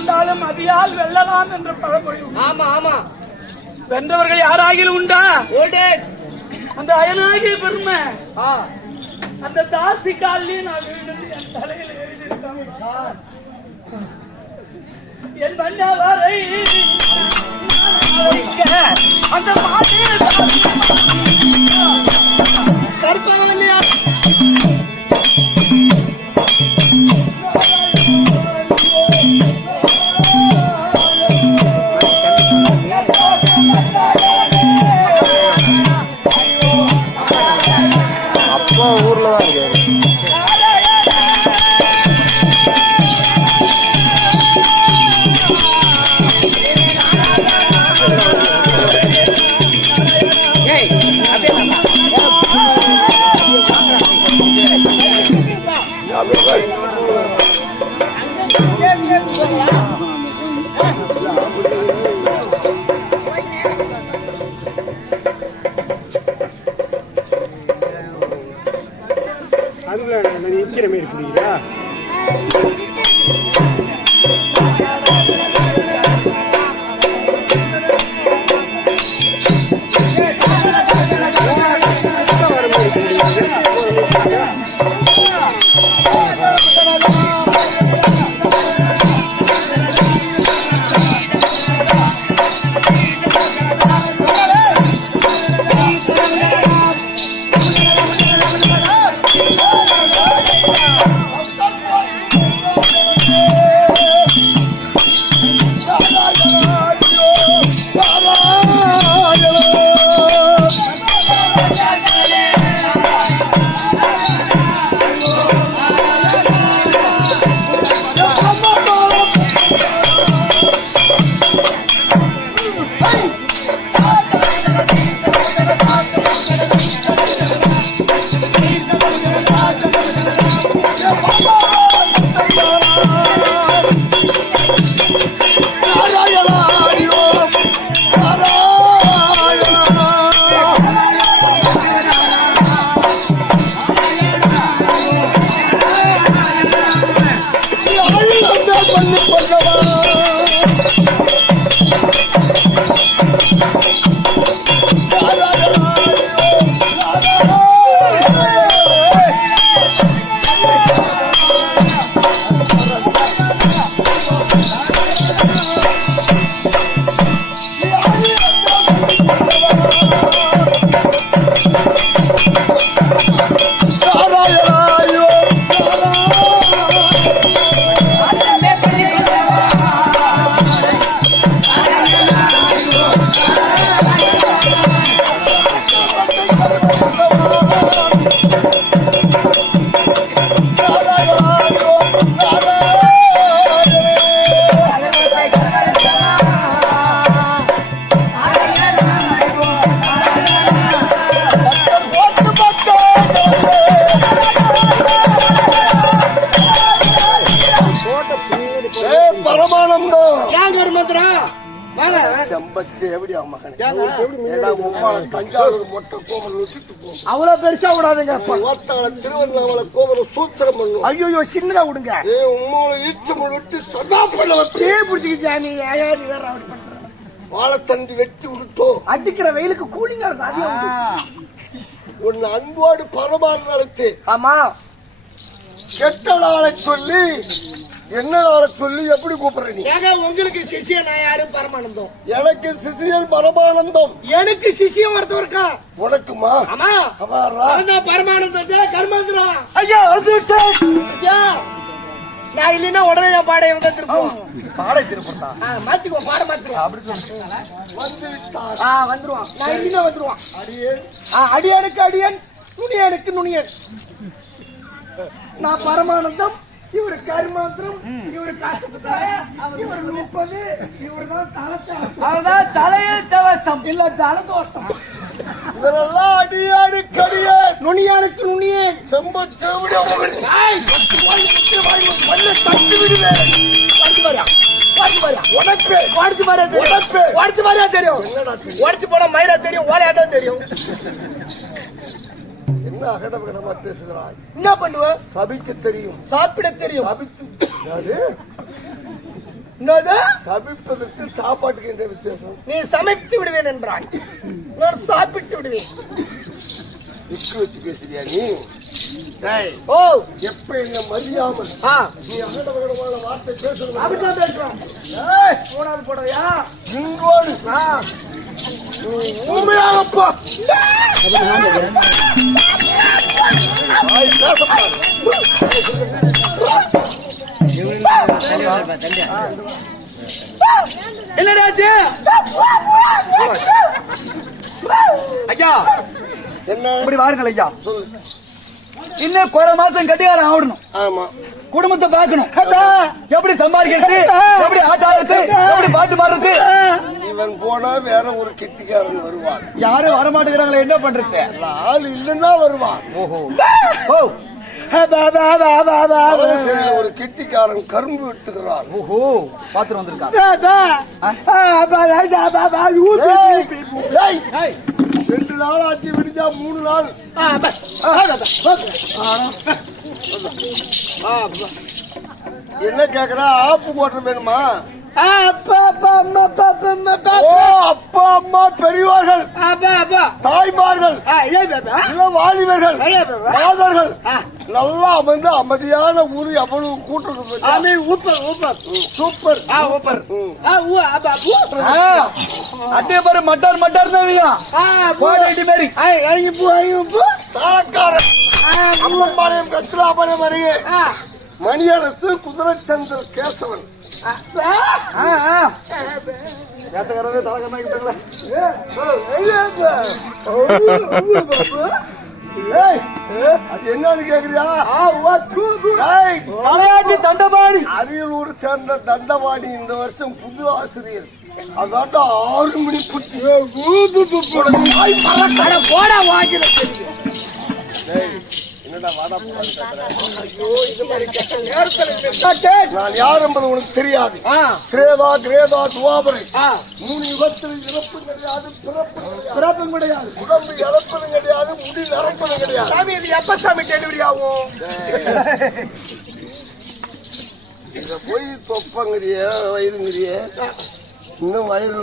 வந்தாலும் மதியால் வெல்லலாம் என்ற பழமொழி. ஆமா ஆமா. வென்றவர்கள் யாராகிலும் உண்டா? அந்த அயலாகிய பெருமை. அந்த தாசி காலில் நான் விழுந்து என் தலையில் எழுதியிருக்காங்க என் மன்னவரை அந்த மாட்டில் பெருசா விடாதுங்க. ஓத்தாள திருவண்ணாமலை கோபுரம் சூத்திரம் பண்ணும் ஐயோ சின்னதா விடுங்க. ஏ உம்மோல ஈச்சு விட்டு சதா பண்ண. சே பிடிச்சிக்கிச்சா நீ? ஐயா நீ வேற அப்படி பண்ற. வாழைத்தண்டு வெட்டி விட்டோ அடிக்கிற வெயிலுக்கு கூலிங்கா இருக்கும் உன் அன்போடு பரமாறு நடத்தி. ஆமா. கெட்ட நாளை சொல்லி என்ன சொல்லி எப்படி கூப்பிடுற நீ? உங்களுக்கு சிஷியன் நான் யாரு? பரமானந்தம். எனக்கு சிசியன் பரமானந்தம். எனக்கு சிஷியம் ஒருத்தர் இருக்கா? உனக்குமா? ஆமா. பரமானந்தத்தை கர்மாந்திரம் ஐயா ஐயா நான் இல்லைன்னா உடனே என் பாடம் இவன் தான் திருப்போம் பாடை திருப்பட்டா ஆ, மாத்திக்குவோம் பாடம் மாத்திக்குவோம். வந்து விட்டார் ஆ வந்துருவான். நான் இல்லைன்னா வந்துருவான். அடியே ஆ, அடியானுக்கு அடியன் நுனியானுக்கு நுனியன். நான் பரமானந்தம் இவரு கருமாந்திரம் இவரு காசு இவர் முப்பது இவர் தான் தலத்தாசம் அவர்தான் தலையில் தவசம் இல்ல தலதோஷம் இவரெல்லாம் அடியாடு கடியே நுனியானுக்கு நுனியன் செம்ப செவிட பல்லை தட்டி விடுவேன். உனக்கு உடைச்சு பாரியா தெரியும்? உடைப்பு. உடைச்சு பாரியா தெரியும்? என்னடா தெரியும்? உடைச்சு போனா மயிலா தெரியும், ஓலையா தான் தெரியும். என்ன அகடபகடமா பேசுகிறாய்? என்ன பண்ணுவ? சபிக்கு தெரியும். சாப்பிட தெரியும். சபித்து அது என்னது? சபிப்பதற்கு சாப்பாட்டுக்கு என்ன வித்தியாசம்? நீ சமைத்து விடுவேன் என்றாய். நான் சாப்பிட்டு விடுவேன். விக்கு வச்சு பேசுறியா நீ? டேய், ஓ. எப்ப என்ன மதியாமல் ஆ. நீ அகடவகடமான வார்த்தை பேசுறது? அப்படிதான் ஏய், மூணாவது போடுறியா இன்றோடு ஆ. உண்மையாகப்பா. என்னடாச்சு ஐயா என்ன? இப்படி வாருங்கள் ஐயா. சொல்லு. இன்னும் குறை மாசம் கட்டியாரம் ஆடணும் ஆமா. குடும்பத்தை பார்க்கணும். எப்படி சம்பாதிக்கிறது? வேற ஒரு கெட்டிக்காரன் வருவான் யாரும் வரமாட்டேங்கிறாங்களே என்ன பண்றது ஆள் இல்லைன்னா வருவான் ஓ வலதுசையில ஒரு கெட்டிக்காரன் கரும்பு வெட்டுகிறான் ஓஹோ பாத்துட்டு ரெண்டு நாள் ஆச்சு விடிஞ்சா மூணு நாள் என்ன கேக்குறா ஆப்பு போட்ட வேணுமா ஓ அப்பா அம்மா பெரியவர்கள் தாய்மார்கள். இல்ல வாலிபர்கள் மாதர்கள். நல்லா அமர்ந்து அமைதியான ஊரு எவ்வளவு கூட்டம் சூப்பர். ம். அட்டே பாரு மட்டார் மட்டார் தான் விழும் போடாட்டி மாதிரி தாளக்காரன். அம்மம்பாளையம் கத்திராபாளையம் அருகே. மணியரசு குதிரைச்சந்தர் கேசவன். தலைக்கண்ணா ஏய், அது என்னன்னு கேக்குறியா தலையாட்டி தண்டபாணி. அரியலூர் சேர்ந்த தண்டவாணி இந்த வருஷம் புது ஆசிரியர். அதாட்ட ஆறு மணி புத்தி போடான்னு கேக்குற? நான் யார் என்பது உனக்கு தெரியாது. கிரேதா கிரேதா துவாபரை. மூணு யுகத்தில் இறப்பு கிடையாது பிறப்பு கிடையாது. பிறப்பும் கிடையாது. உடம்பு இறப்பது கிடையாது முடி நரப்பது கிடையாது. சாமி இது எப்ப சாமி டெலிவரி ஆகும் இத போய் தொப்பங்கிறிய வயிறுங்கிறிய. இன்னும் வயிறு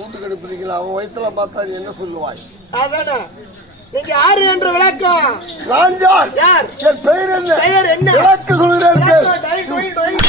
வீட்டுக்கு அனுப்புறீங்களா அவன் வயிற்றுல பார்த்தா நீ என்ன சொல்லுவாய்? அதானே. நீங்க யாரு என்ற விளக்கம்? நான் யார்? யார்? என் பெயர் என்ன? பெயர் என்ன? விளக்கு சொல்கிறேன்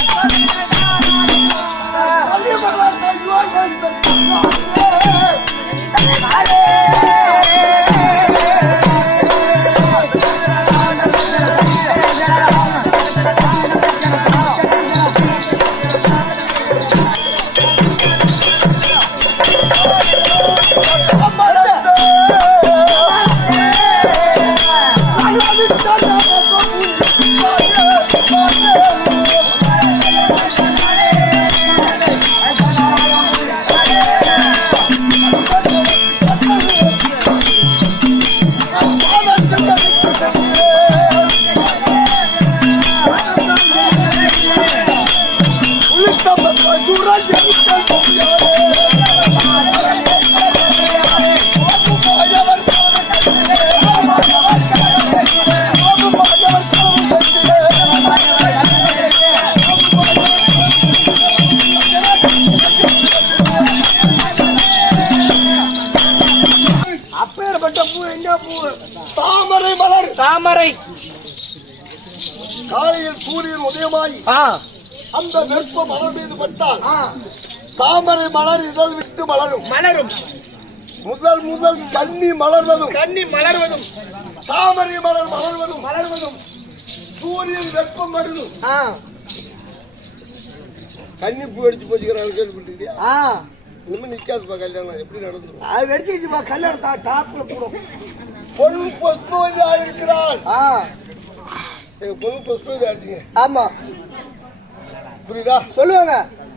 தாமரை மலர் இதழ் விட்டு மலரும். மலரும். முதல் முதல் கன்னி மலர்வதும். கண்ணி மலர்வதும். தாமரை மலர் மலர்வதும். மலர்வதும். சூரியன் வெப்பம் வருதும் கன்னி பூ அடிச்சு போச்சுக்கிறாங்க கேள்விப்பட்டிருக்கியா? ஆ. இனிமே நிக்காதுப்பா கல்யாணம். எப்படி நடந்துரும்? அது வெடிச்சுக்கிச்சுப்பா கல்யாணம் தா டாப்ல போடும். பொன் புஷ்பவதியா இருக்கிறாள் ஆ. எங்க பொண்ணு புஷ்பவதி அடிச்சுங்க ஆமா. புரியுதா? சொல்லுவாங்க.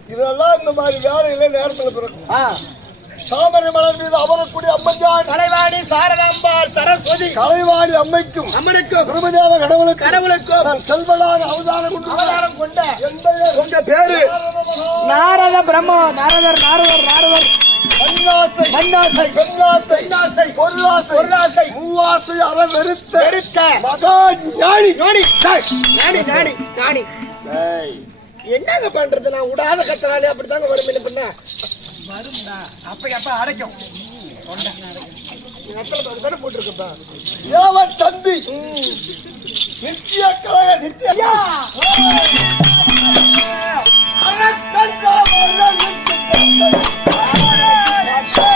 இதெல்லாம் இந்த மாதிரி வேலையில நேரத்துல பிறக்கும். ஆ. தாமரை மலர் மீது அமரக்கூடிய அம்மஞ்சான் கலைவாணி சாரதாம்பாள் சரஸ்வதி. கலைவாணி அம்மைக்கும் அம்மனுக்கும் பிரபதேவ கடவுளுக்கு கடவுளுக்கும் நான் செல்வனான அவதாரம் கொண்டு அவதாரம் கொண்ட உங்க பேரு? நாரத பிரம்ம நாரதர் நாரதர் நாரதர். கண்ணாசை மண்ணாசை பெண்ணாசை பெண்ணாசை, பொருளாசை பொருளாசை, மூவாசை அற வெறுத்த வெறுத்த மகா ஞானி. ஞானி. ஞானி ஞானி ஞானி. ஏய், என்னங்க பண்றது? நான் விடாத கத்துறாலே அப்படித்தாங்க வரும். என்ன பண்ண? அப்ப அப்ப அடைக்கும்? தானே போட்டிருக்கப்பா. ஏவன் தந்தி. நித்திய கலைய நித்திய அரக்கன்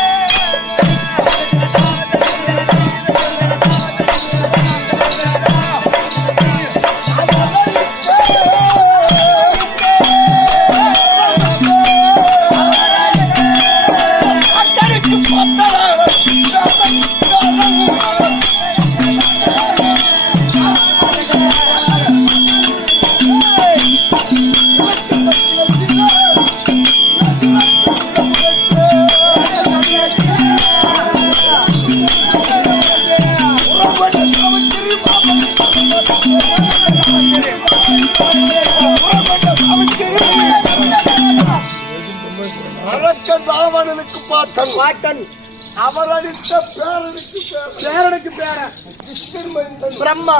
பாட்டன் பாட்டன் அவர் அளித்த பேரனுக்கு பேரன். பேரனுக்கு பேரன். விஷ்ணு மைந்தன் பிரம்மா.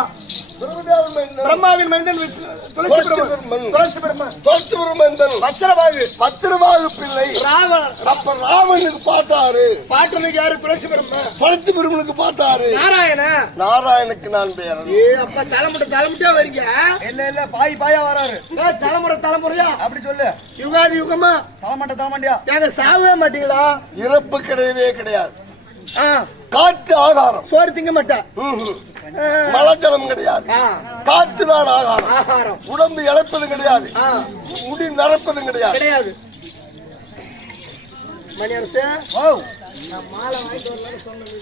பிரம்மாவின் விஷ்ணு துளசி பிரம்மன் பிரம்மன் வச்சரவாயு. பிள்ளை. ராவணன். அப்ப ராவனுக்கு பாட்டாரு. பாட்டனுக்கு யாரு துளசி பிரம்ம பழுத்து பெருமனுக்கு பாட்டாரு. நாராயண? நாராயணுக்கு நான் பேரன். ஏ அப்பா தலைமுறை தலைமுறையா வரீங்க இல்ல இல்ல பாய் பாயா வராரு. தலைமுறை தலைமுறையா? அப்படி சொல்லு. யுகாதி யுகமா? தலைமாட்ட தலைமாண்டியா? ஏங்க சாகவே மாட்டீங்களா? இறப்பு கிடையவே கிடையாது. காற்று ஆகாரம். சோறு திங்க மாட்டேன். மலஜலம் கிடையாது. காற்றுதான் ஆகாரம். ஆகாரம். உடம்பு இழைப்பது கிடையாது. முடி நரப்பதும் கிடையாது. கிடையாது. மணி அரசு மாலை வாங்கிட்டு வரலாம்னு சொன்னது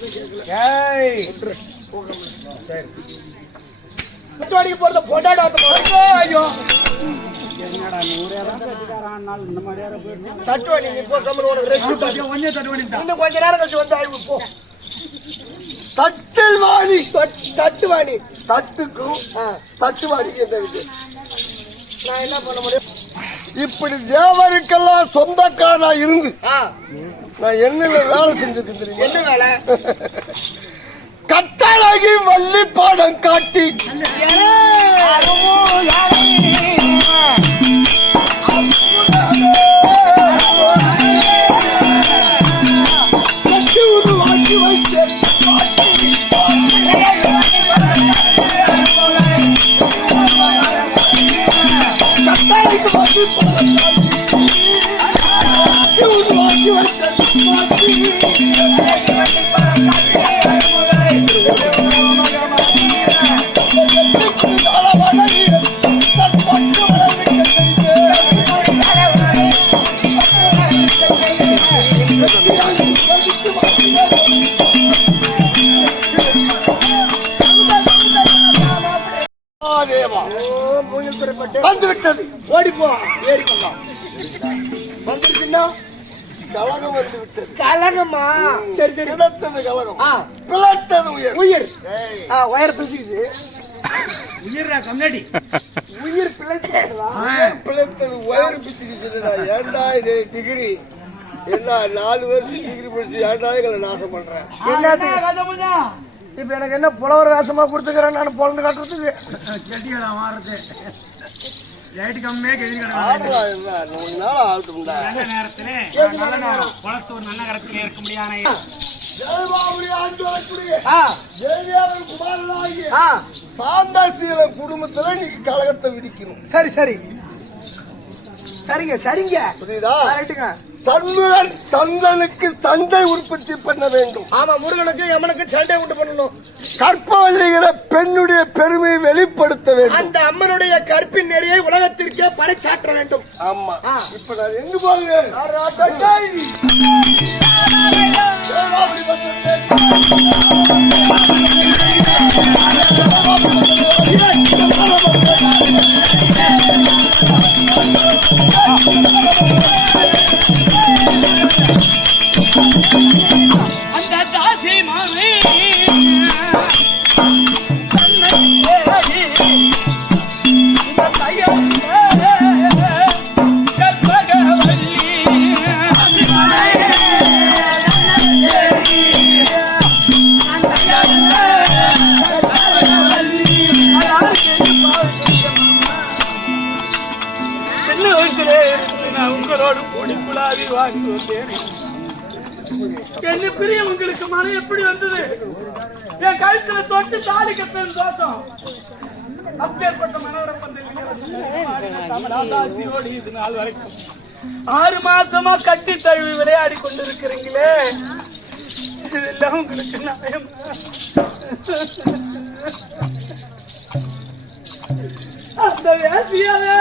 போறத ஐயோ தட்டுவாடி நீ போ கம்மன் உனக்கு ரெஸ்ட் இன்னும் கொஞ்ச நேரம் கழிச்சு வந்து ஆய்வு போ. தட்டில் வாணி தட்டுவாணி. தட்டுக்கும் ஆ, தட்டு வாணிக்கு என்ன வித்தியாசம்? நான் என்ன பண்ண முடியும்? இப்படி தேவருக்கெல்லாம் சொந்தக்காரனா இருந்து நான் என்னல வேலை செஞ்சிருக்கேன் தெரியுமா? என்ன வேலை? கட்டழகி வள்ளி பாடம் கட்டி தேவா ஓ, மூங்கில் துறைப்பட்டு வந்துவிட்டது. ஓடி போ. ஏறி வந்துருச்சுன்னா கலகம் வந்து விட்டது கலகமா? சரி சரி. கிடைத்தது கலகம். பிளத்தது உயர். உயிர். பிடிச்சிக்கிச்சு. உயிர்ரா கண்ணாடி. உயிர் உயர் பிளத்தது உயர் பிச்சுக்கிச்சுடா ஏண்டா இது டிகிரி? என்ன நாலு வருஷம் டிகிரி படிச்சு ஏண்டா எங்களை நாசம் பண்றேன் இப்ப எனக்கு என்ன புலவர் வேஷமா கொடுத்துக்கிறேன் நான் பொழந்து கட்டுறதுக்கு? கட்டிகளா மாறுறது. லைட் கம்மியே ஆகட்டும்டா நேரத்திலே நல்ல நேரம் குளத்தூர் நல்ல நேரத்தில் இருக்க குடும்பத்துல நீங்க கழகத்தை விடிக்கணும். சரி சரி. சரிங்க சரிங்க. புரியுதா? ரைட்டுங்க. சண்முகன் சந்தனுக்கு சண்டை உற்பத்தி பண்ண வேண்டும். ஆமா முருகனுக்கு யமனுக்கு சண்டை உண்டு பண்ணணும். கற்பவல்லிகிற பெண்ணுடைய பெருமையை வெளிப்படுத்த வேண்டும். அந்த அம்மனுடைய கற்பின் நெறியை உலகத்திற்கே பறைச்சாற்ற வேண்டும். ஆமா. இப்ப நான் எங்க போகிறேன்? அப்பேற்பட்ட மனோரப்பந்தல் தாசியோடு இது நாள் வரைக்கும் ஆறு மாசமா கட்டி தழுவி விளையாடி கொண்டிருக்கிறீங்களே. இதெல்லாம் உங்களுக்கு நயம் அந்த வேசியாவே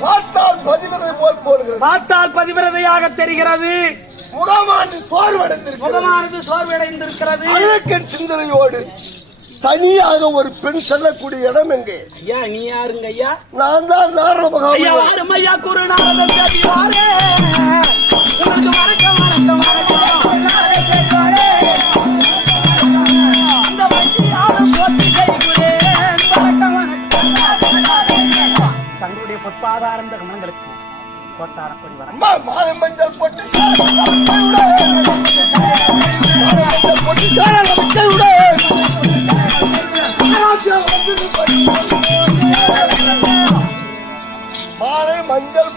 பார்த்தால் பதிவதை போல் போடுகிறது. பார்த்தால் பதிவிரதையாக தெரிகிறது. முகமாண்டு சோர்வடைந்திருக்கிறது. முகமானது சோர்வடைந்திருக்கிறது. அழகன் சிந்தனையோடு தனியாக ஒரு பெண் செல்லக்கூடிய இடம் எங்கே? ஐயா நீ யாருங்க ஐயா? நான் தான் நாரண ஐயா வாரும் ஐயா குருநாதன் வணக்கம் வணக்கம் வணக்கம் இந்த கமனங்களுக்கு வணக்கம் அம்மா மாலை மஞ்சள் பொட்டு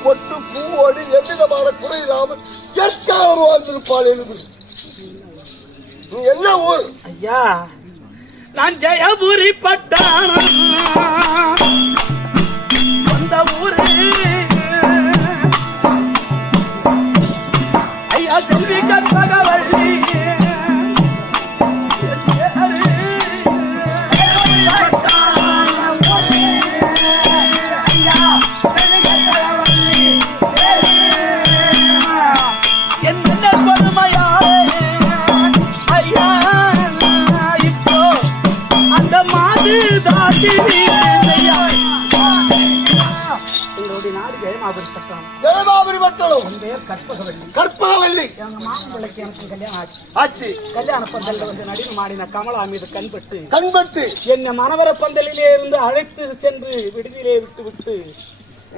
பொட்டு பூவோடு எவ்விதமான குறை இல்லாமல் எற்காக வாழ்ந்திருப்பாள் என்று நீ என்ன ஊர்? ஐயா நான் ஜெயபுரி பட்டாணம் சொந்த ஊரு ஐயா செல்வி கற்பகவள்ளி பேர் கற்பகவள்ளி கற்பாவல்லி எங்க மாமன் பிள்ளைக்கு எனக்கு கல்யாணம் ஆச்சு. கல்யாண பந்தல்ல வந்து நடிவு மாடின கமலா மீது கண்பட்டு. கண்பட்டு. என்னை மணவர பந்தலிலே இருந்து அழைத்து சென்று விடுதியிலே விட்டு விட்டு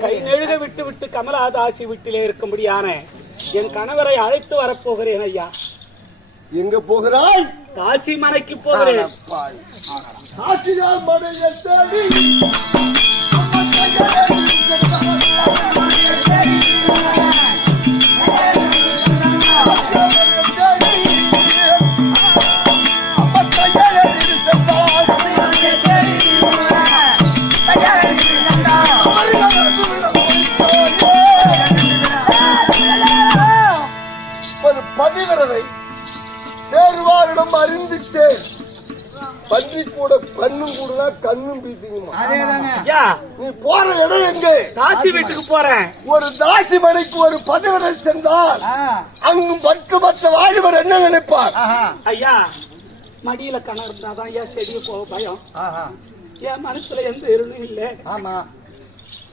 கை நெழுக விட்டு விட்டு கமலாதாசி வீட்டிலே இருக்கும்படியான என் கணவரை அழைத்து வரப்போகிறேன் ஐயா. எங்க போகிறாய்? காசி மலைக்கு போகிறேன். ஆட்சியால் மனையை காசி வீட்டுக்கு போறேன். ஒரு தாசி மணிக்கு ஒரு பதிவிரை சென்றால் ஆ, அங்கு மற்ற மற்ற வாலிபர் என்ன நினைப்பார்? ஆஹா, ஐயா மடியில கணம் இருந்தாதான் ஐயா செடியை போக பயம். ஆஹா, என் மனசுல எந்த இருளும் இல்ல. ஆமா.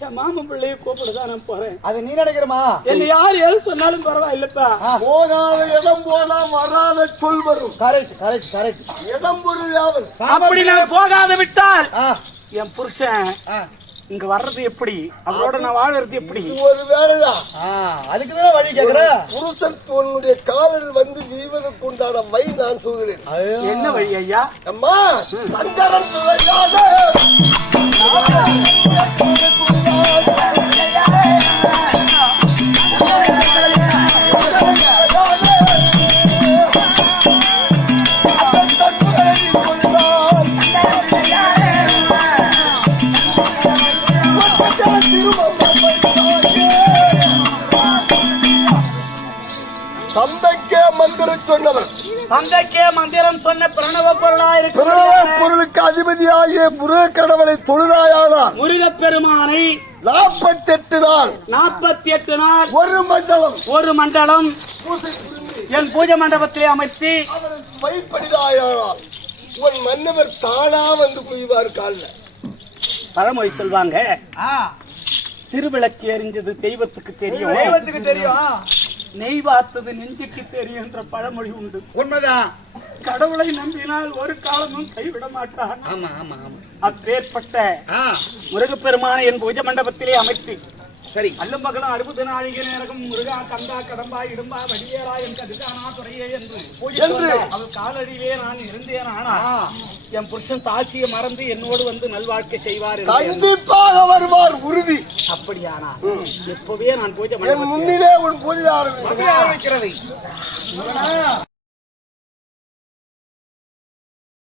என் மாமன் பிள்ளைய கூப்பிடுதான் நான் போறேன். அது நீ நினைக்கிறமா? என்ன யார் எது சொன்னாலும் பரவாயில்லப்பா. போகாத இடம் போனா வராத சொல் வரும். Correct correct correct. இடம் பொருள் அப்படி நான் போகாத விட்டால் என் புருஷன் ஆ, இங்க வர்றது எப்படி? அவரோட நான் வாழறது எப்படி? இது ஒரு வேலைதான் ஆ, அதுக்கு தானே வழி கேக்குற? புருஷன் உன்னுடைய காலில் வந்து வீவதற்கு உண்டான வை நான் சொல்கிறேன். என்ன வழி ஐயா? அம்மா சங்கரம் தந்தைக்கே மந்திரம் சொன்ன பிரணவ பொருளா பிறவ இருக்கு பொருளுக்கு அதிபதியாகிய முருகக் கடவுளை தொழுதாயானால் முருகப் பெருமானை நாற்பத்தெட்டு நாள். நாற்பத்தி எட்டு நாள். ஒரு மண்டலம் ஒரு மண்டலம். என் பூஜை மண்டபத்திலே அமைத்து அவரை வைப்படிதாயானால் உன் மன்னவர் தானா வந்து குய்வார் காலில். பழமொழி சொல்வாங்க. ஆ, திருவிளக்கு எரிஞ்சது தெய்வத்துக்கு தெரியும். தெய்வத்துக்கு தெரியும். நெய் வார்த்தது நெஞ்சுக்கு தெரியும் என்ற பழமொழி உண்டு. உண்மைதான். கடவுளை நம்பினால் ஒரு காலமும் கைவிட மாட்டான். ஆமா ஆமா ஆமா. அப்பேற்பட்ட முருகப்பெருமானை என் பூஜை மண்டபத்திலே அமைத்து சரி. அல்லும் பகலும் அறுபது நாழிகை நேரம் முருகா கந்தா கடம்பா இடும்பா வடிவேலா என் கதுகானா துறையே என்று. என்று. அவள் காலடியிலே நான் இருந்தேன் ஆனால் ஆ, என் புருஷன் தாசியை மறந்து என்னோடு வந்து நல்வாழ்க்கை செய்வார். கண்டிப்பாக வருவார் உறுதி. அப்படியானா? எப்பவே நான் பூஜை முன்னிலே உன் பூஜை ஆரம்பிக்கிறது.